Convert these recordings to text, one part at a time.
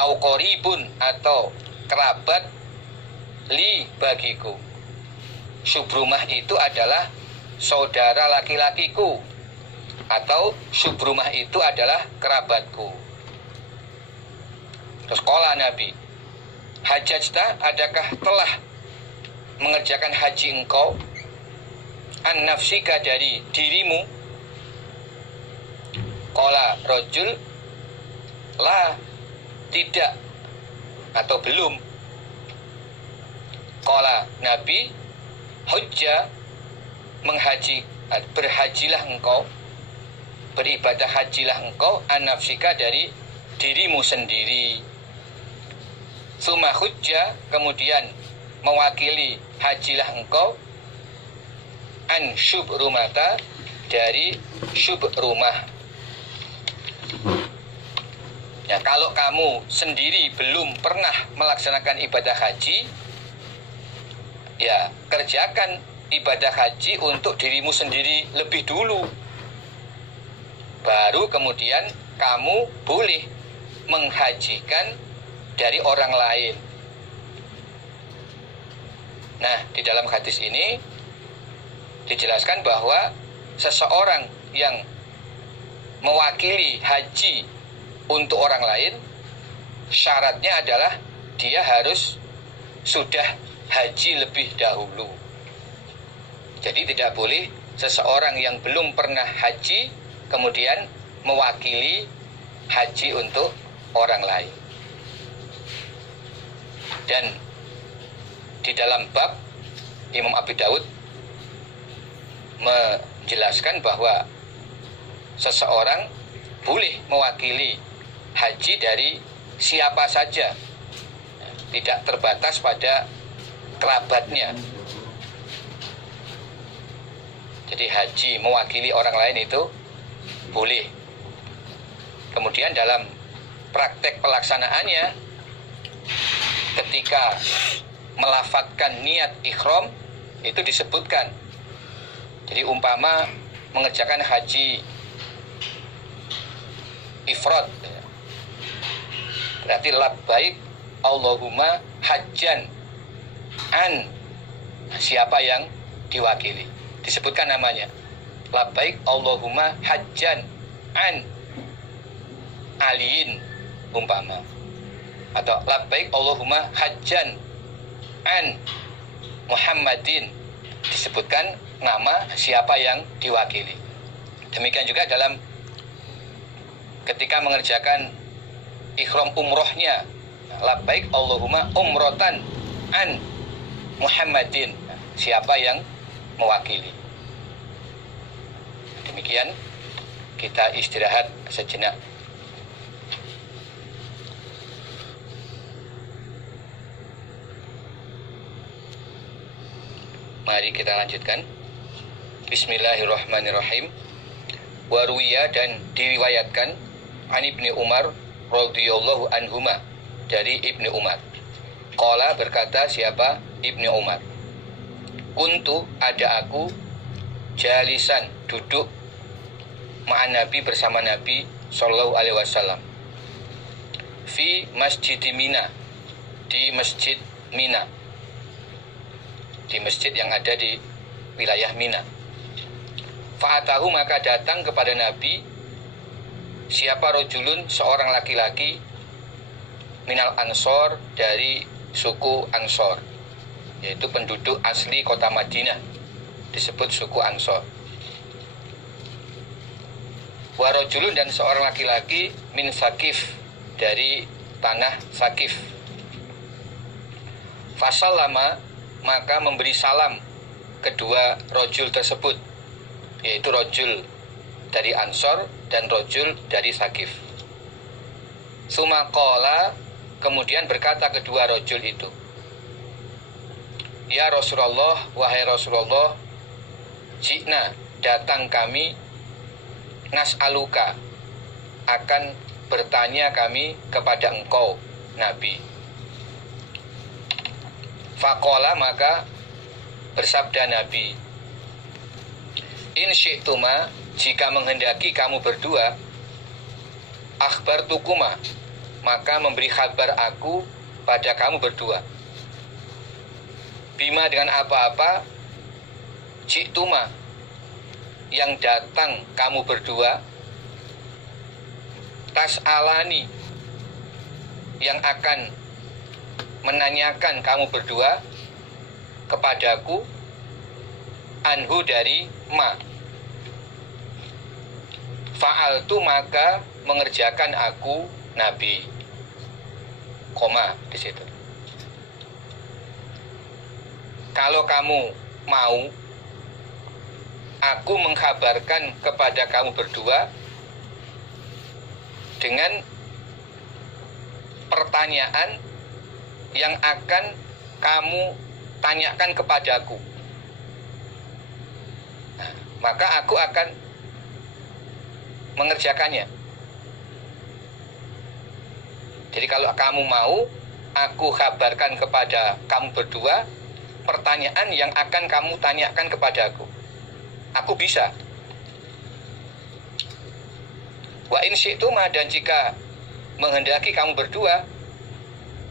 au qaribun atau kerabat li bagiku. Subrumah itu adalah saudara laki-lakiku atau subrumah itu adalah kerabatku. Terus qala Nabi, hajjajta, adakah telah mengerjakan haji engkau an nafsika dari dirimu? Qala rajul, la, tidak atau belum. Qala Nabi, hujja, menghaji, berhajilah engkau, beribadah hajilah engkau an nafsika dari dirimu sendiri. Summa hujja, kemudian mewakili hajilah engkau an syubrumata, dari syubrumah. Ya, kalau kamu sendiri belum pernah melaksanakan ibadah haji, ya kerjakan ibadah haji untuk dirimu sendiri lebih dulu, baru kemudian kamu boleh menghajikan dari orang lain. Nah, di dalam hadis ini dijelaskan bahwa seseorang yang mewakili haji untuk orang lain, syaratnya adalah dia harus sudah haji lebih dahulu. Jadi tidak boleh seseorang yang belum pernah haji kemudian mewakili haji untuk orang lain. Dan di dalam bab, Imam Abi Daud menjelaskan bahwa seseorang boleh mewakili haji dari siapa saja, tidak terbatas pada kerabatnya. Jadi haji mewakili orang lain itu boleh. Kemudian dalam praktek pelaksanaannya, ketika melafadzkan niat ihram itu disebutkan. Jadi umpama mengerjakan haji ifrad, berarti labbaik Allahumma hajjan an, siapa yang diwakili, disebutkan namanya, labbaik Allahumma hajjan an aliin umpama, atau labbaik Allahumma hajjan an Muhammadin, disebutkan nama siapa yang diwakili. Demikian juga dalam ketika mengerjakan ihram umrohnya, labbaik Allahumma umrotan an Muhammadin, siapa yang mewakili. Demikian, kita istirahat sejenak. Mari kita lanjutkan. Bismillahirrahmanirrahim. Waruwiya, dan diriwayatkan an Ibni Umar radhiyallahu anhuma, dari Ibni Umar. Qala, berkata siapa? Ibni Umar. Kuntu, ada aku, jalisan, duduk, ma'an Nabi, bersama Nabi sallallahu alaihi wasallam, fi masjid Mina, di masjid Mina, di masjid yang ada di wilayah Mina. Fa'atahu, maka datang kepada Nabi siapa? Rajulun, seorang laki-laki, minal ansor, dari suku Ansor, yaitu penduduk asli kota Madinah, disebut suku Ansor. Wa rajulun, dan seorang laki-laki, min Sakif, dari tanah Sakif. Fasallama, maka memberi salam kedua rajul tersebut, yaitu rajul dari Ansor dan rajul dari Sakif. Summa qala, kemudian berkata kedua rajul itu, ya Rasulullah, wahai Rasulullah, jikna, datang kami, nas'aluka, akan bertanya kami kepada engkau Nabi. Faqala, maka bersabda Nabi, in syi'tuma, jika menghendaki kamu berdua, akhbartukuma, maka memberi kabar aku pada kamu berdua. Bima dengan apa-apa, ji'tuma yang datang kamu berdua, tas'alani yang akan menanyakan kamu berdua kepadaku, anhu dari ma. Fa'altu maka mengerjakan aku Nabi. Koma di situ. Kalau kamu mau, aku mengkabarkan kepada kamu berdua dengan pertanyaan yang akan kamu tanyakan kepadaku. Nah, maka aku akan mengerjakannya. Jadi kalau kamu mau, aku kabarkan kepada kamu berdua pertanyaan yang akan kamu tanyakan kepadaku. Aku bisa. Wa in syi'tuma, dan jika menghendaki kamu berdua,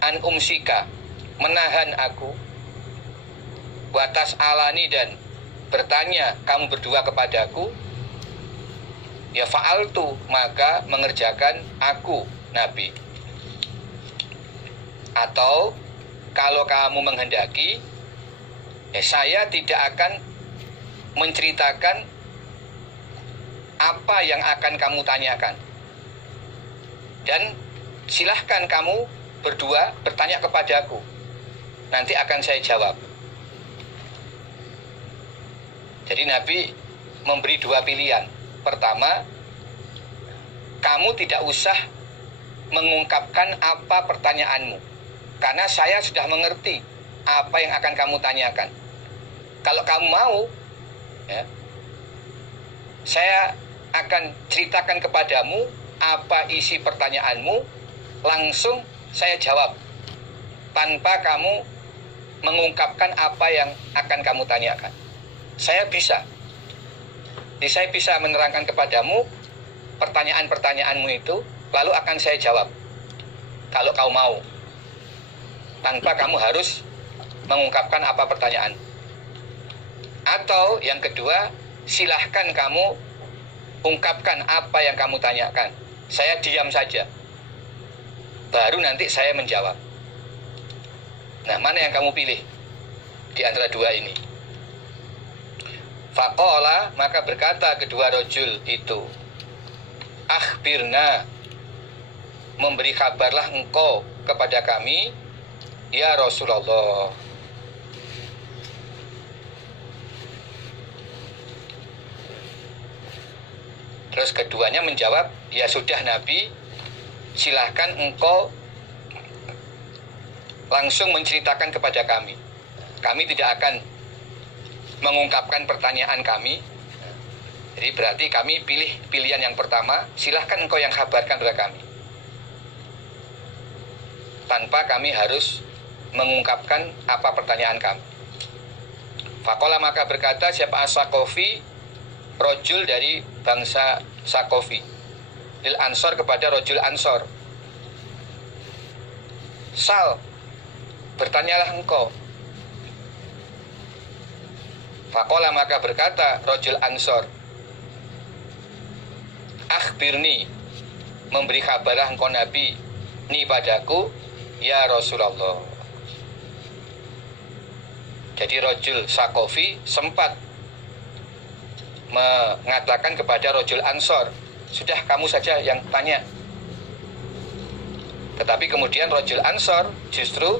an umsika menahan aku, wa tas'alani dan bertanya kamu berdua kepadaku, ya fa'altu maka mengerjakan aku Nabi. Atau kalau kamu menghendaki, saya tidak akan menceritakan apa yang akan kamu tanyakan, dan silahkan kamu berdua bertanya kepadaku, nanti akan saya jawab. Jadi Nabi memberi dua pilihan. Pertama, kamu tidak usah mengungkapkan apa pertanyaanmu, karena saya sudah mengerti apa yang akan kamu tanyakan. Kalau kamu mau, ya, saya akan ceritakan kepadamu apa isi pertanyaanmu, langsung saya jawab tanpa kamu mengungkapkan apa yang akan kamu tanyakan. Saya bisa. Jadi saya bisa menerangkan kepadamu pertanyaan-pertanyaanmu itu, lalu akan saya jawab kalau kau mau, tanpa kamu harus mengungkapkan apa pertanyaan. Atau yang kedua, silahkan kamu ungkapkan apa yang kamu tanyakan, saya diam saja, baru nanti saya menjawab. Nah, mana yang kamu pilih di antara dua ini? Faqala, maka berkata kedua rajul itu, akhbirna, memberi kabarlah engkau kepada kami, ya Rasulullah. Terus keduanya menjawab, ya sudah Nabi, silahkan engkau langsung menceritakan kepada kami. Kami tidak akan mengungkapkan pertanyaan kami. Jadi berarti kami pilih pilihan yang pertama, silahkan engkau yang kabarkan kepada kami, tanpa kami harus mengungkapkan apa pertanyaan kami. Faqala, maka berkata siapa As-Saqafi, rojul dari bangsa Saqafi, lil Ansor kepada rojul Ansor, sal, bertanyalah engkau. Faqala, maka berkata rojul Ansor, akhbirni, memberi kabarlah engkau Nabi, ni padaku, ya Rasulullah. Jadi rojul Saqafi sempat mengatakan kepada rojul Ansor, sudah kamu saja yang tanya. Tetapi kemudian rojul Ansor justru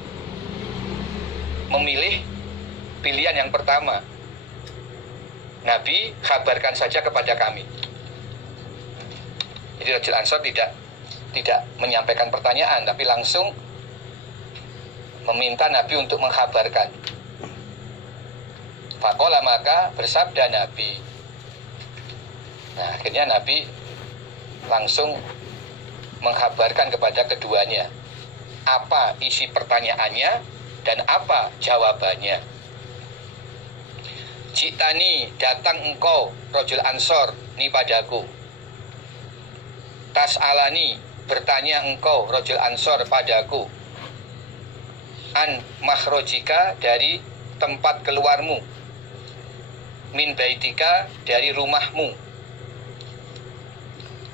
memilih pilihan yang pertama, Nabi kabarkan saja kepada kami. Jadi rojul Ansor tidak menyampaikan pertanyaan, tapi langsung meminta Nabi untuk mengkabarkan. Faqala, maka bersabda Nabi. Nah, akhirnya Nabi langsung mengkabarkan kepada keduanya apa isi pertanyaannya dan apa jawabannya. Jitani, datang engkau rojul Ansor ni padaku, tas'alani, bertanya engkau rajul Ansor padaku, an makhrojika, dari tempat keluarmu, min baitika, dari rumahmu,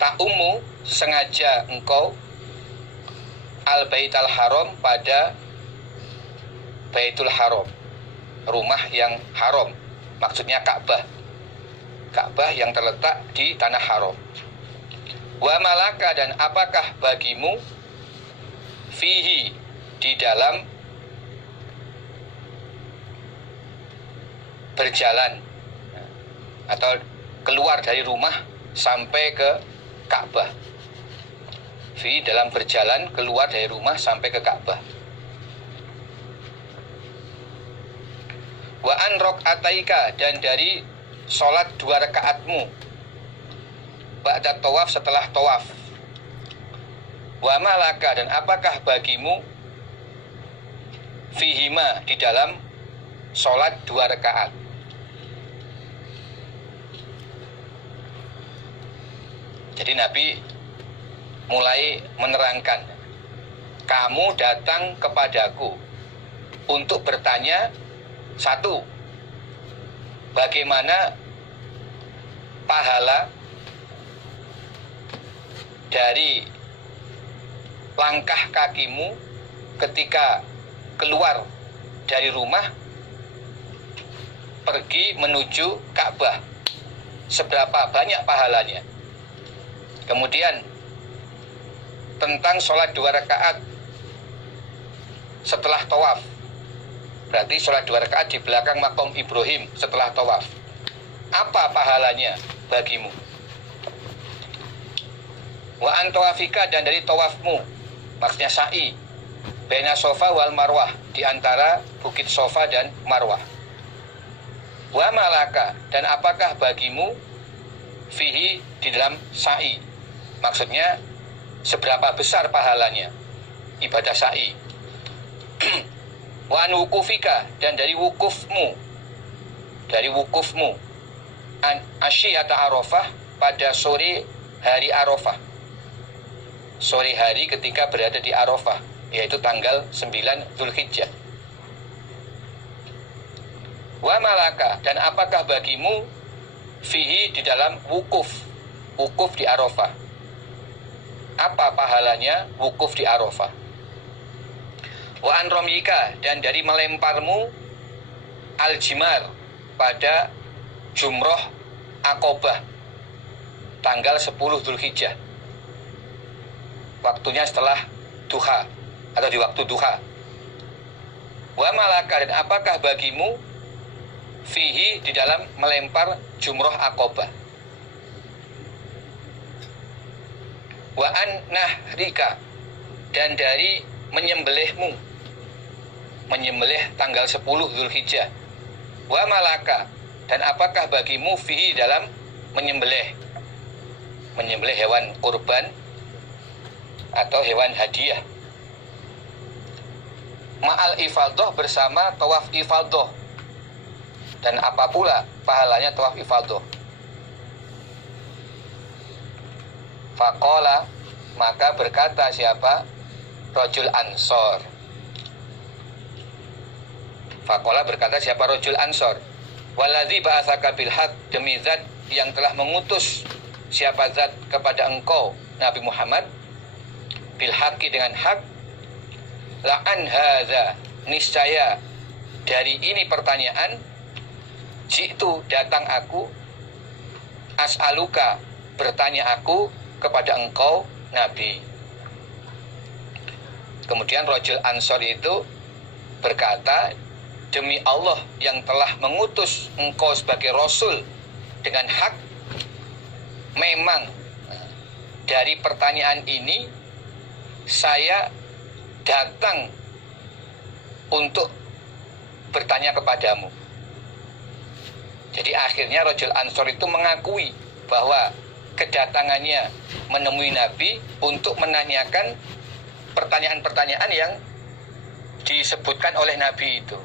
ta'umu, sengaja engkau, al baitul haram, pada Baitul Haram, rumah yang haram, maksudnya Ka'bah, Ka'bah yang terletak di tanah haram. Wa malaka, dan apakah bagimu, fihi, di dalam berjalan atau keluar dari rumah sampai ke Ka'bah. Fi, dalam berjalan keluar dari rumah sampai ke Ka'bah. Wa an rok'ataika, dan dari sholat 2 rakaatmu, ba'da tawaf, setelah tawaf. Wa malaka, dan apakah bagimu, fihima, di dalam sholat 2 rakaat. Jadi Nabi mulai menerangkan, kamu datang kepadaku untuk bertanya, satu, bagaimana pahala dari langkah kakimu ketika keluar dari rumah pergi menuju Ka'bah, seberapa banyak pahalanya. Kemudian tentang sholat 2 rakaat setelah tawaf, berarti sholat 2 rakaat di belakang makom Ibrahim setelah tawaf, apa pahalanya bagimu. Wa an tawafika, dan dari tawafmu, maksudnya sa'i, baina Sofa wal Marwah, di antara bukit Sofa dan Marwah. Wa malaka, dan apakah bagimu, fihi, di dalam sa'i, maksudnya seberapa besar pahalanya ibadah sa'i. Wa an wukufika, dan dari wukufmu, an asyiyata Arafah, pada sore hari Arafah, sore hari ketika berada di Arafah, yaitu tanggal 9 Dzulhijjah. Wa malaka, dan apakah bagimu, fihi, di dalam wukuf di Arafah, apa pahalanya wukuf di Arafah. Wa an romyika, dan dari melemparmu, al-jimar, pada jumroh Aqobah tanggal 10 Dzulhijjah, waktunya setelah duha atau di waktu duha. Wa malaka, dan apakah bagimu, fihi, di dalam melempar jumroh Aqobah. Wa an nahrika, dan dari menyembelihmu, menyembelih tanggal 10 Dzulhijjah. Wa malaka, dan apakah bagimu, fihi, dalam menyembelih hewan kurban atau hewan hadiah. Ma'al ifadah, bersama tawaf ifadah. Dan apa pula pahalanya tawaf ifadah. Faqala, maka berkata siapa? Rajul Ansor. Faqala, berkata siapa? Rajul Ansor. Waladzi ba'atsaka bil haq, demi zat yang telah mengutus siapa zat kepada engkau Nabi Muhammad, bil haqqi, dengan hak, la'an hadza, niscaya dari ini pertanyaan, jitu, datang aku, as'aluka, bertanya aku kepada engkau Nabi. Kemudian Rajul Ansor itu berkata, demi Allah yang telah mengutus engkau sebagai Rasul dengan hak, memang dari pertanyaan ini saya datang untuk bertanya kepadamu. Jadi akhirnya Rajul Ansor itu mengakui bahwa kedatangannya menemui Nabi untuk menanyakan pertanyaan-pertanyaan yang disebutkan oleh Nabi itu.